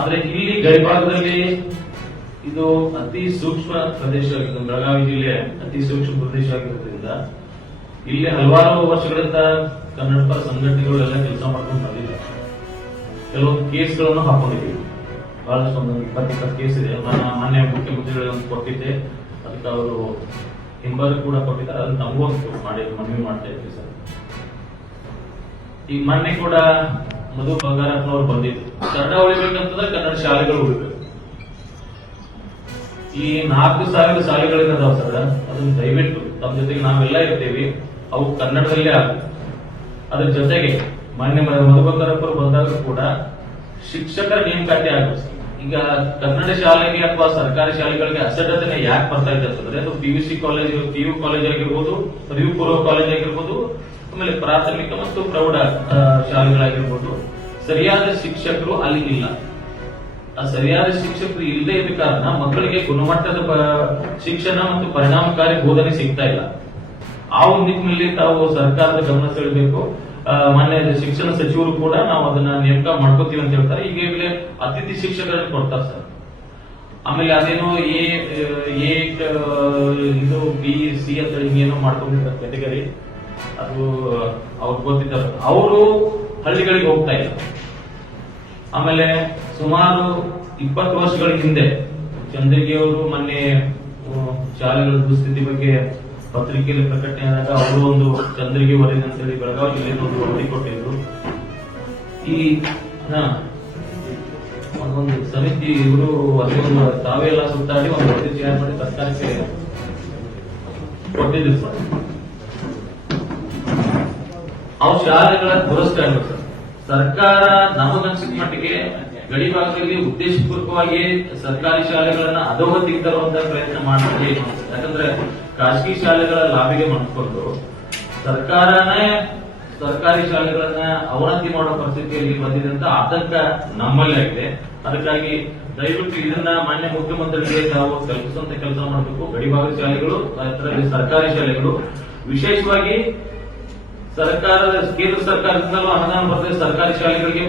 ಆದ್ರೆ ಇಲ್ಲಿ ಗಡಿಭಾಗದಲ್ಲಿ ಇದು ಅತಿ ಸೂಕ್ಷ್ಮ ಪ್ರದೇಶ ಆಗಿದ್ದು, ಬೆಳಗಾವಿ ಜಿಲ್ಲೆ ಅತಿ ಸೂಕ್ಷ್ಮ ಪ್ರದೇಶ ಆಗಿರೋದ್ರಿಂದ ಇಲ್ಲಿ ಹಲವಾರು ವರ್ಷಗಳಿಂದ ಕನ್ನಡ ಪರ ಸಂಘಟನೆಗಳೆಲ್ಲ ಕೆಲಸ ಮಾಡ್ಕೊಂಡು ಬಂದಿಲ್ಲ. ಕೆಲವೊಂದು ಕೇಸ್ಗಳನ್ನು ಹಾಕೊಂಡಿದ್ದೀವಿ, ಬಹಳಷ್ಟು ಒಂದು 20 ಕೇಸ್ ಇದೆ. ಮಾನ್ಯ ಮುಖ್ಯಮಂತ್ರಿಗಳಿಗೆ ಕೊಟ್ಟಿದ್ದೆ, ಅದಕ್ಕೆ ಅವರು ಹಿಂಬಾಲ ಕೂಡ ಕೊಟ್ಟಿದ್ದಾರೆ. ಅದನ್ನ ನಮಗೂ ಮನವಿ ಮಾಡ್ತಾ ಇದ್ವಿ ಸರ್. ಈಗ ಮೊನ್ನೆ ಕೂಡ ಮಧು ಬಂಗಾರಪ್ಪನವರು ಬಂದಿದ್ರು, ಕನ್ನಡ ಉಳಿಬೇಕಂತಂದ್ರೆ ಕನ್ನಡ ಶಾಲೆಗಳು ಉಳಿಬೇಕು. ಈ 4,000 ಶಾಲೆಗಳಿದಾವ ಸರ್, ಅದನ್ನ ದಯವಿಟ್ಟು ತಮ್ಮ ಜೊತೆಗೆ ನಾವೆಲ್ಲ ಇರ್ತೀವಿ, ಅವು ಕನ್ನಡದಲ್ಲೇ ಆಗುತ್ತೆ. ಅದ್ರ ಜೊತೆಗೆ ಮಾನ್ಯ ಮಧು ಬಂಗಾರಪ್ಪರು ಬಂದಾಗ ಕೂಡ ಶಿಕ್ಷಕರ ನೇಮಕಾತಿ ಆಗುತ್ತೆ. ಈಗ ಕನ್ನಡ ಶಾಲೆಗೆ ಅಥವಾ ಸರ್ಕಾರಿ ಶಾಲೆಗಳಿಗೆ ಅಸಡ್ಡತೆ ಯಾಕೆ ಬರ್ತಾ ಇದೆ ಅಂತಂದ್ರೆ, ಅದು PUC ಕಾಲೇಜ್, PU ಕಾಲೇಜ್ ಆಗಿರ್ಬೋದು, ಪದವಿ ಪೂರ್ವ ಕಾಲೇಜ್ ಆಗಿರ್ಬೋದು, ಆಮೇಲೆ ಪ್ರಾಥಮಿಕ ಮತ್ತು ಪ್ರೌಢ ಶಾಲೆಗಳಾಗಿರ್ಬೋದು, ಸರಿಯಾದ ಶಿಕ್ಷಕರು ಅಲ್ಲಿ ಇಲ್ಲ. ಆ ಸರಿಯಾದ ಶಿಕ್ಷಕರು ಇಲ್ಲದೆ ಇದ್ದ ಕಾರಣ ಮಕ್ಕಳಿಗೆ ಗುಣಮಟ್ಟದ ಶಿಕ್ಷಣ ಮತ್ತು ಪರಿಣಾಮಕಾರಿ ಬೋಧನೆ ಸಿಗ್ತಾ ಇಲ್ಲ. ಆ ಒಂದು ನಿಟ್ಟಿನಲ್ಲಿ ತಾವು ಸರ್ಕಾರದ ಗಮನ ಸೆಳೆಯಬೇಕು. ಮಾನ್ಯ ಶಿಕ್ಷಣ ಸಚಿವರು ಕೂಡ ನಾವು ಅದನ್ನ ನೇಮಕ ಮಾಡ್ಕೋತೀವಿ ಅಂತ ಹೇಳ್ತಾರೆ. ಈಗಾಗಲೇ ಅತಿಥಿ ಶಿಕ್ಷಕರನ್ನು ಕೊಡ್ತಾರೆ ಸರ್. ಆಮೇಲೆ ಅದೇನೋ ಇದು B.C ಅಂತ ಹಿಂಗೇನೋ ಮಾಡ್ಕೊಂಡಿರ್ತಾರೆ ಕೆಟಗರಿ, ಅದು ಅವ್ರಿಗೆ ಗೊತ್ತಿದ್ದಾರೆ. ಅವರು ಹಳ್ಳಿಗಳಿಗೆ ಹೋಗ್ತಾ ಇಲ್ಲ. ಆಮೇಲೆ ಸುಮಾರು 20 ವರ್ಷಗಳ ಹಿಂದೆ ಚಂದ್ರಗಿ ಅವರು ಮೊನ್ನೆ ಶಾಲೆಗಳ ದುಸ್ಥಿತಿ ಬಗ್ಗೆ ಪತ್ರಿಕೆಯಲ್ಲಿ ಪ್ರಕಟಣೆ ಆದಾಗ ಅವರು ಒಂದು ಚಂದ್ರಗಿ ವರದಿ ಅಂತ ಹೇಳಿ ಬೆಳಗಾವಿ ಜಿಲ್ಲೆಯಲ್ಲಿ ಒಂದು ವರದಿ ಕೊಟ್ಟಿದ್ರು. ಈ ಒಂದು ಸಮಿತಿ ಇವರು ಅದೊಂದು ತಾವೆಲ್ಲ ಸುತ್ತಾಡಿ ಒಂದು ವರದಿ ತಯಾರು ಮಾಡಿ ಸರ್ಕಾರಕ್ಕೆ ಕೊಟ್ಟಿದ್ರು ಸರ್. ಅವು ಶಾಲೆಗಳ ದುರಸ್ಕಾರ ಸರ್ಕಾರ ನಮಗನ್ಸಿದ ಮಟ್ಟಿಗೆ ಗಡಿ ಭಾಗದಲ್ಲಿ ಉದ್ದೇಶಪೂರ್ವಕವಾಗಿ ಸರ್ಕಾರಿ ಶಾಲೆಗಳನ್ನ ಅಧೋಗತಿಗೆ ತರುವಂತ ಪ್ರಯತ್ನ ಮಾಡ್ತಾರೆ. ಯಾಕಂದ್ರೆ ಖಾಸಗಿ ಶಾಲೆಗಳ ಲಾಭಿಗೆ ಮಾಡಿಕೊಂಡು ಸರ್ಕಾರನೇ ಸರ್ಕಾರಿ ಶಾಲೆಗಳನ್ನ ಅವನತಿ ಮಾಡೋ ಪರಿಸ್ಥಿತಿಯಲ್ಲಿ ಬಂದಿದೆ ಅಂತ ಆತಂಕ ನಮ್ಮಲ್ಲಿ ಆಗಿದೆ. ಅದಕ್ಕಾಗಿ ದಯವಿಟ್ಟು ಇದನ್ನ ಮಾನ್ಯ ಮುಖ್ಯಮಂತ್ರಿಗಳಿಗೆ ತಾವು ಕಲ್ಪಿಸುವಂತ ಕೆಲಸ ಮಾಡಬೇಕು. ಗಡಿಭಾಗದ ಶಾಲೆಗಳು, ಅದರಲ್ಲಿ ಸರ್ಕಾರಿ ಶಾಲೆಗಳು, ವಿಶೇಷವಾಗಿ ಸರ್ಕಾರದ ಕೇಂದ್ರ ಸರ್ಕಾರದಿಂದಲೂ ಅನುದಾನ ಬರ್ತದೆ ಸರ್ಕಾರಿ ಶಾಲೆಗಳಿಗೆ